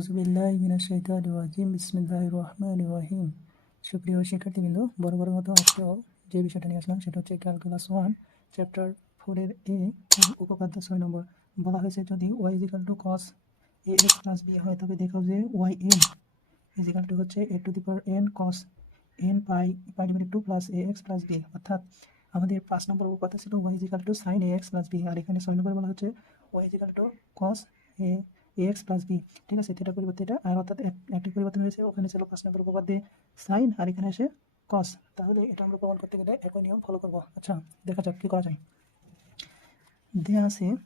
আউজুবিল্লাহ মিনাশাইতানির রাজিম বিসমিল্লাহির রহমানির রহিম সুপ্রিয় শিক্ষার্থীবৃন্দ বড় বড় মতো আজকেও যে বিষয়টা নিয়ে আসলাম সেটা হচ্ছে ক্যালকুলাস ওয়ান চ্যাপ্টার ফোরের এ উপপাদ্য ছয় নম্বর। বলা হয়েছে, যদি y equal to cos a x plus b হয়, তবে দেখাও যে ওয়াই এন ইজিক্যাল টু হচ্ছে a to the power n cos n pi pi divided two plus a x plus b অর্থাৎ আমাদের পাঁচ নম্বর উপপাদ্য ছিল y equal to sine a x plus b আর এখানে ছয় নম্বর বলা হচ্ছে y equal to cos a x plus b ঠিক আছে? থিটা পরিবর্তে এটা, আর অর্থাৎ এক- একটি পরিবর্তন হয়েছে, ওখানে ছিল পাঁচ নম্বর উপপাদ্যে সাইন আর এখানে এসে কস তাহলে এটা আমরা প্রমাণ করতে গেলে একই নিয়ম ফলো করব। আচ্ছা দেখা যাক কী করা যায়। দেয়া আছে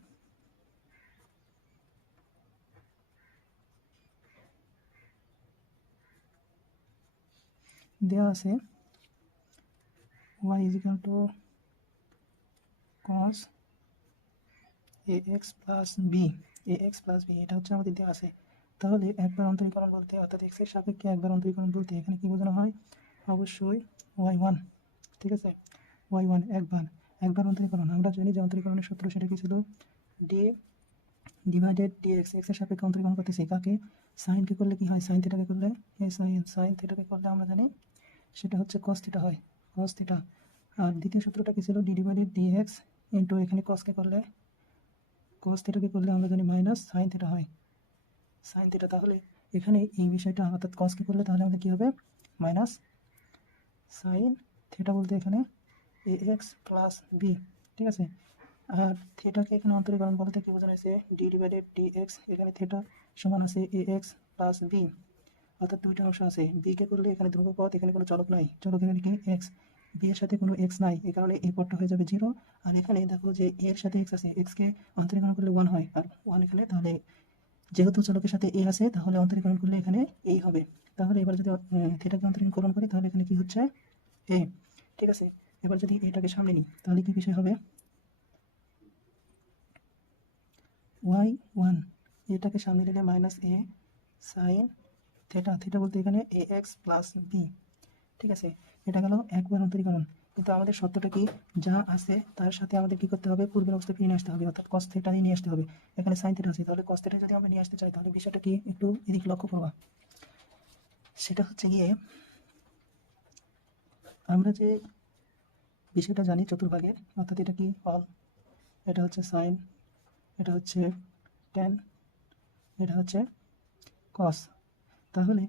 দেওয়া আছে y is equal to cos ax plus b ax plus b এটা হচ্ছে আমাদের দেওয়া আছে। তাহলে একবার অন্তরীকরণ বলতে, অর্থাৎ এর সাপেক্ষে একবার অন্তরীকরণ বলতে এখানে কি বোঝানো হয়? অবশ্যই ওয়াই ওয়ান ঠিক আছে? ওয়াই ওয়ান একবার একবার অন্তরীকরণ। আমরা জানি যে অন্তরীকরণের সূত্র সেটা কি ছিল? ডি ডিভাইডেড dx এক্সের সাপেক্ষে অন্তরীকরণ করতেছি কাকে? সাইনকে করলে কি হয়? সাইন থিটাকে করলে? সাইন সাইন থিটাকে করলে আমরা জানি সেটা হচ্ছে cos থিটা হয়। cos থিটা আর দ্বিতীয় সূত্রটা কি ছিল? D divided d x into এখানে cosকে করলে? Cos থিটাকে করলে আমরা জানি মাইনাস সাইন থিটা হয়। সাইন থিটা তাহলে এখানে এই বিষয়টা অর্থাৎ cosকে করলে তাহলে আমাদের কি হবে? মাইনাস সাইন থিটা বলতে এখানে এ এক্স প্লাস বি ঠিক আছে? আর থিটাকে এখানে অন্তরীকরণ বলতে কি বোঝানো হয়েছে? ডি ডিভাইডেড ডি এক্স এখানে থিটা সমান আছে এ এক্স প্লাস বি অর্থাৎ দুইটা অংশ আছে। বি কে করলে এখানে ধ্রুবপদ এখানে কোনো চলক নাই। চলক এখানে কি? এক্স বি এর সাথে কোনো এক্স নাই, এই কারণে এই পদটা হয়ে যাবে জিরো আর এখানে দেখো যে এর সাথে এক্স আছে এক্স কে অন্তরীকরণ করলে ওয়ান হয়। আর ওয়ান এখানে তাহলে যেহেতু চলকের সাথে এ আছে, তাহলে অন্তরীকরণ করলে এখানে এই হবে। তাহলে এবার যদি থিটাকে অন্তরীকরণ করি, তাহলে এখানে কি হচ্ছে? এ ঠিক আছে? এবার যদি এটাকে সামনে নিই, তাহলে কি বিষয় হবে? ওয়াই ওয়ান এটাকে সামনে নিলে minus a sine theta theta বলতে এখানে এ এক্স প্লাস বি ঠিক আছে? এটা গেল একবার অন্তরীকরণ। কিন্তু আমাদের সত্যটা কি? যা আছে তার সাথে আমাদের কি করতে হবে? পূর্বের অবস্থা ফিরে নিয়ে আসতে হবে। অর্থাৎ কস থিটাই নিয়ে আসতে হবে। এখানে সাইন থিটা আছে। তাহলে কস যদি আমরা নিয়ে আসতে চাই, তাহলে বিষয়টা কি? একটু এদিক লক্ষ্য করবা। সেটা হচ্ছে গিয়ে, আমরা যে বিষয়টা জানি চতুর্ভাগের অর্থাৎ এটা কি? অল এটা হচ্ছে সাইন এটা হচ্ছে টেন এটা হচ্ছে কস তাহলে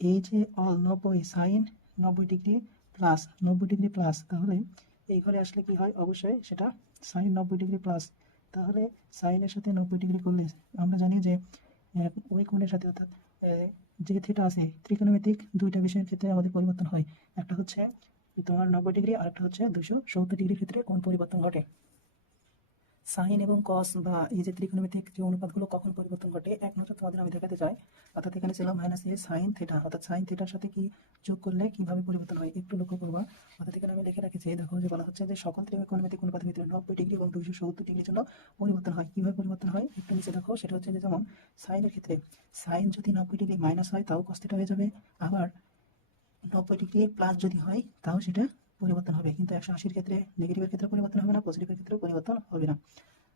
এই যে অল নব্বই সাইন নব্বই ডিগ্রি প্লাস নব্বই ডিগ্রি প্লাস তাহলে এই ঘরে আসলে কি হয়? অবশ্যই সেটা সাইন নব্বই ডিগ্রি প্লাস তাহলে সাইনের সাথে নব্বই ডিগ্রি করলে আমরা জানি যে ওই কোণের সাথে অর্থাৎ যে থিটা আছে, ত্রিকোণমিতিক দুইটা বিষয়ের ক্ষেত্রে আমাদের পরিবর্তন হয়। একটা হচ্ছে তোমার নব্বই ডিগ্রি আর একটা হচ্ছে দুশো সত্তর ডিগ্রির ক্ষেত্রে কোন পরিবর্তন ঘটে। সাইন এবং কস বা এই যে ত্রিকোণমিতিক যে অনুপাতগুলো কখন পরিবর্তন ঘটে, এক নজর তোমাদের আমি দেখাতে চাই। অর্থাৎ এখানে ছিল মাইনাস এ সাইন থিটা অর্থাৎ সাইন থিটার সাথে কি যোগ করলে কীভাবে পরিবর্তন হয়, একটু লক্ষ্য করবা। অর্থাৎ এখানে আমি লিখে রাখেছি দেখো যে বলা হচ্ছে যে সকল ত্রিকোণমিতিক অনুপাতের ভিতরে নব্বই ডিগ্রি এবং দুইশো সত্তর ডিগ্রির জন্য পরিবর্তন হয়। কীভাবে পরিবর্তন হয়? একটু নিচে দেখো, সেটা হচ্ছে যে যেমন সাইনের ক্ষেত্রে সাইন যদি নব্বই ডিগ্রি মাইনাস হয়, তাও কস থিটা হয়ে যাবে। আবার নব্বই ডিগ্রি প্লাস যদি হয়, তাও সেটা পরিবর্তন হবে, কিন্তু একশো আশির ক্ষেত্রে নেগেটিভের ক্ষেত্রে পরিবর্তন হবে না পজিটিভের ক্ষেত্রে পরিবর্তন হবে না।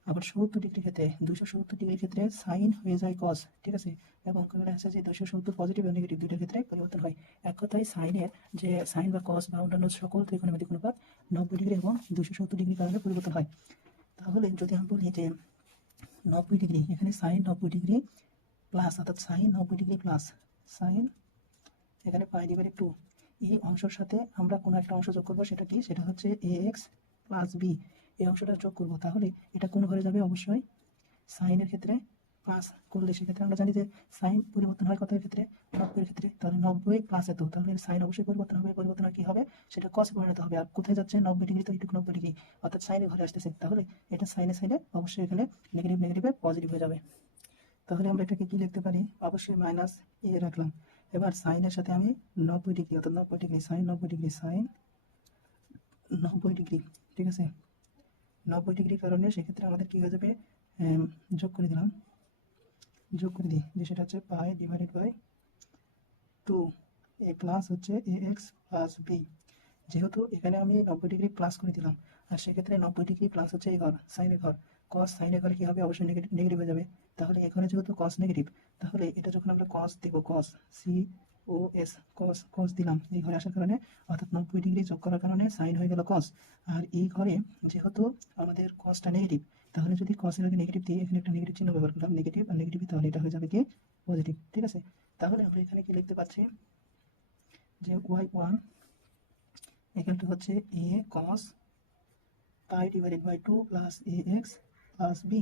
আবার সত্তর ডিগ্রির ক্ষেত্রে দুশো সত্তর ডিগ্রির ক্ষেত্রে সাইন হয়ে যায় কস ঠিক আছে? এবং কমে আছে যে দুশো সত্তর পজিটিভ এবং নেগেটিভ দুটোর ক্ষেত্রে পরিবর্তন হয়। এক কথায় সাইনের যে সাইন বা কস বা অন্যান্য সকল ত্রিকোণমিতিক অনুপাত নব্বই ডিগ্রি এবং দুশো সত্তর ডিগ্রির কারণে পরিবর্তন হয়। তাহলে যদি আমি বলি যে নব্বই ডিগ্রি, এখানে সাইন নব্বই ডিগ্রি প্লাস অর্থাৎ সাইন নব্বই ডিগ্রি প্লাস সাইন এখানে পাই ডিভাইডেড টু এই অংশের সাথে আমরা কোনো একটা অংশ যোগ করব, সেটা কি? সেটা হচ্ছে এ এক্স প্লাস বি এই অংশটা যোগ করব তাহলে এটা কোন ঘরে যাবে? অবশ্যই সাইনের ক্ষেত্রে প্লাস করলে সেক্ষেত্রে আমরা জানি যে সাইন পরিবর্তন হয় কত ক্ষেত্রে? নব্বই ক্ষেত্রে। তাহলে নব্বই প্লাস এত। তাহলে সাইন অবশ্যই পরিবর্তন হবে। পরিবর্তন কি হবে? সেটা কসে পরিণত হবে। আর কোথায় যাচ্ছে? নব্বই ডিগ্রি তো এইটুকু নব্বই ডিগ্রি অর্থাৎ সাইনের ঘরে আসতেছে। তাহলে এটা সাইনে সাইডে অবশ্যই এখানে নেগেটিভ নেগেটিভে পজিটিভ হয়ে যাবে। তাহলে আমরা এটাকে কি লিখতে পারি? অবশ্যই মাইনাস এ রাখলাম। এবার সাইনের সাথে আমি নব্বই ডিগ্রি, অর্থাৎ নব্বই ডিগ্রি সাইন নব্বই ডিগ্রি সাইন নব্বই ডিগ্রি, ঠিক আছে? নব্বই ডিগ্রির কারণে সেক্ষেত্রে আমাদের কি হয়ে যাবে? যোগ করে দিলাম। যোগ করে দিই, যে সেটা হচ্ছে pi divided by two a plus হচ্ছে এ এক্স প্লাস বি যেহেতু এখানে আমি নব্বই ডিগ্রি প্লাস করে দিলাম, আর সেক্ষেত্রে নব্বই ডিগ্রি প্লাস হচ্ছে এই ঘর সাইনের ঘর। কস সাইনের ঘরে কি হবে? অবশ্যই নেগেটিভ নেগেটিভ হয়ে যাবে। তাহলে এখানে যেহেতু কস নেগেটিভ তাহলে এটা যখন আমরা কস দেব কস সি ও এস কস কস দিলাম এই ঘরে আসার কারণে, অর্থাৎ নব্বই ডিগ্রি যোগ করার কারণে সাইন হয়ে গেল কস আর এই ঘরে যেহেতু আমাদের কসটা নেগেটিভ তাহলে যদি কসের আগে নেগেটিভ দিয়ে এখানে একটা নেগেটিভ চিহ্ন ব্যবহার করলাম নেগেটিভ আর নেগেটিভ তাহলে এটা হয়ে যাবে কি? পজিটিভ ঠিক আছে? তাহলে আমরা এখানে কি লিখতে পাচ্ছি? যে ওয়াই ওয়ান এখানটা হচ্ছে a cos pi divided by two plus a x plus b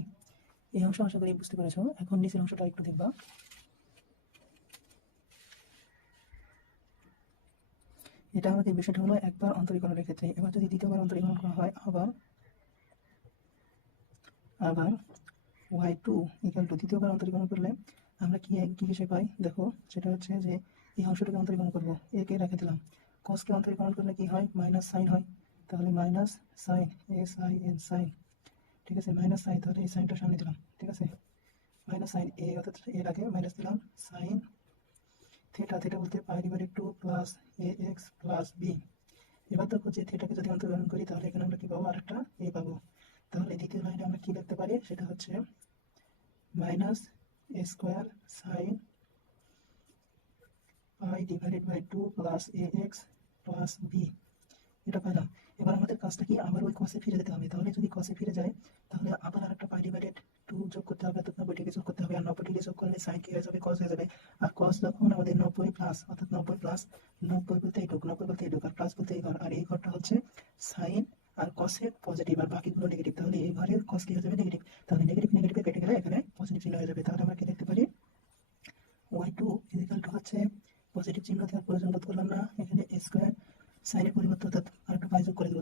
এই অংশ আশা করি বুঝতে পেরেছ। এখন নিচের অংশটা একটু দেখবা। এটা আমাদের বিষয়টা হলো একবার অন্তরীকরণের ক্ষেত্রে। এবার যদি দ্বিতীয়বার অন্তরীকরণ করা হয়, আবার আবার ওয়াই টু ইকাল টু দ্বিতীয়বার অন্তরীকরণ করলে আমরা কি কি বিষয় পাই? দেখো, সেটা হচ্ছে যে এই অংশটাকে অন্তরীকরণ করব। একে রেখে দিলাম। কসকে অন্তরীকরণ করলে কি হয়? মাইনাস সাইন হয়। তাহলে minus sine S I N sine ঠিক আছে মাইনাস সাইন তাহলে এই সাইনটা সামনে দিলাম, ঠিক আছে? মাইনাস সাইন এ অর্থাৎ এর আগে মাইনাস দিলাম সাইন থিটা থিটা বলতে divided two plus a x plus b এবার দেখো যে থিটাকে যদি অন্তর্গ্রহণ করি, তাহলে এখানে আমরা কি পাবো? আরেকটা এ পাবো। তাহলে দ্বিতীয় লাইনে আমরা কি লিখতে পারি? সেটা হচ্ছে minus a square sine pi divided by two plus a x plus b এটা পেলাম এবার আমাদের কাজটা কি আবার ওই কসে ফিরে যেতে হবে? তাহলে যদি কসে ফিরে যায়, তাহলে আবার আরেকটা পাই ডিভাইডেড টু যোগ করতে হবে, অর্থাৎ নব্বই ডিগ্রি যোগ করতে হবে, আর নব্বই ডিগ্রি যোগ করলে সাইন কি হয়ে যাবে কস হয়ে যাবে। আর কস যখন আমাদের নব্বই প্লাস অর্থাৎ নব্বই প্লাস নব্বই বলতে এইটুক নব্বই বলতে এইটুক আর প্লাস বলতে এই ঘর, আর এই ঘরটা হচ্ছে সাইন আর কসের পজিটিভ আর বাকিগুলো নেগেটিভ তাহলে এই ঘরের কস কি হয়ে যাবে? নেগেটিভ তাহলে নেগেটিভ নেগেটিভে কেটে গেলে এখানে পজিটিভ চিহ্ন হয়ে যাবে। তাহলে আমরা কি দেখতে পারি? ওয়াই টু ইজিক্যাল টু হচ্ছে পজিটিভ চিহ্ন দেওয়ার প্রয়োজন বোধ করলাম না, এখানে স্কোয়ার সাইনের পরিবর্তে অর্থাৎ আরেকটা পাই যোগ করে দেবো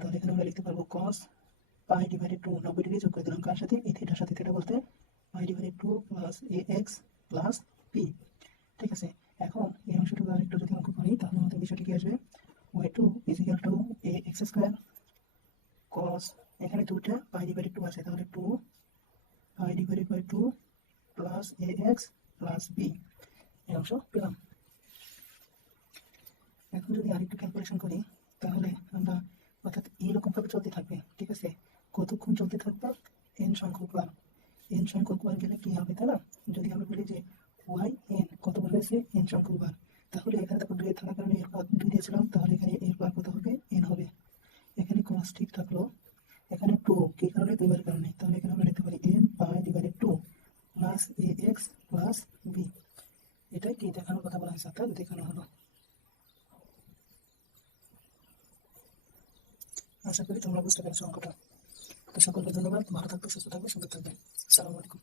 পারব কস পাই ডিভাইডেড টু নব্বই ডিগ্রি যোগ করে দিলাম কার সাথে এই থিটার সাথে থিটা বলতে pi divided two plus a x plus p ঠিক আছে, এখন এই অংশটুকু আর একটু যদি অঙ্ক করি, তাহলে আমাদের বিষয়টি কি আসবে? Y two equal to a x square এখানে দুটা পাই ডিভাইডেড টু আছে, তাহলে two pi divided by two plus a x plus b এই অংশ পেলাম। এখন যদি আরেকটু ক্যালকুলেশন করি, তাহলে আমরা অর্থাৎ এইরকমভাবে চলতে থাকবে, ঠিক আছে? কতক্ষণ চলতে থাকবে? এন সংখ্যক বার। এন সংখ্যক বার গেলে কি হবে তাই না যদি আমরা বলি যে ওয়াই এন কতবার হয়েছে? এন সংখ্যক বার। তাহলে এখানে দেখো দুই থাকার কারণে এর বার দুই দিয়েছিলাম, তাহলে এখানে এর বার কত হবে? এন হবে। এখানে কস ঠিক থাকল। এখানে টু কি কারণে? দুইবার কারণে। তাহলে এখানে আমরা লিখতে পারি n pi divided two plus a x plus b এটাই কি দেখানোর কথা বলা হয়েছে? অর্থাৎ দেখানো হলো। আশা করি তোমরা বুঝতে পেরেছ অঙ্কটা। তো সকলকে ধন্যবাদ। ভালো থাকবে সুস্থ থাকবে সুন্দর থাকবে। আসসালামু আলাইকুম।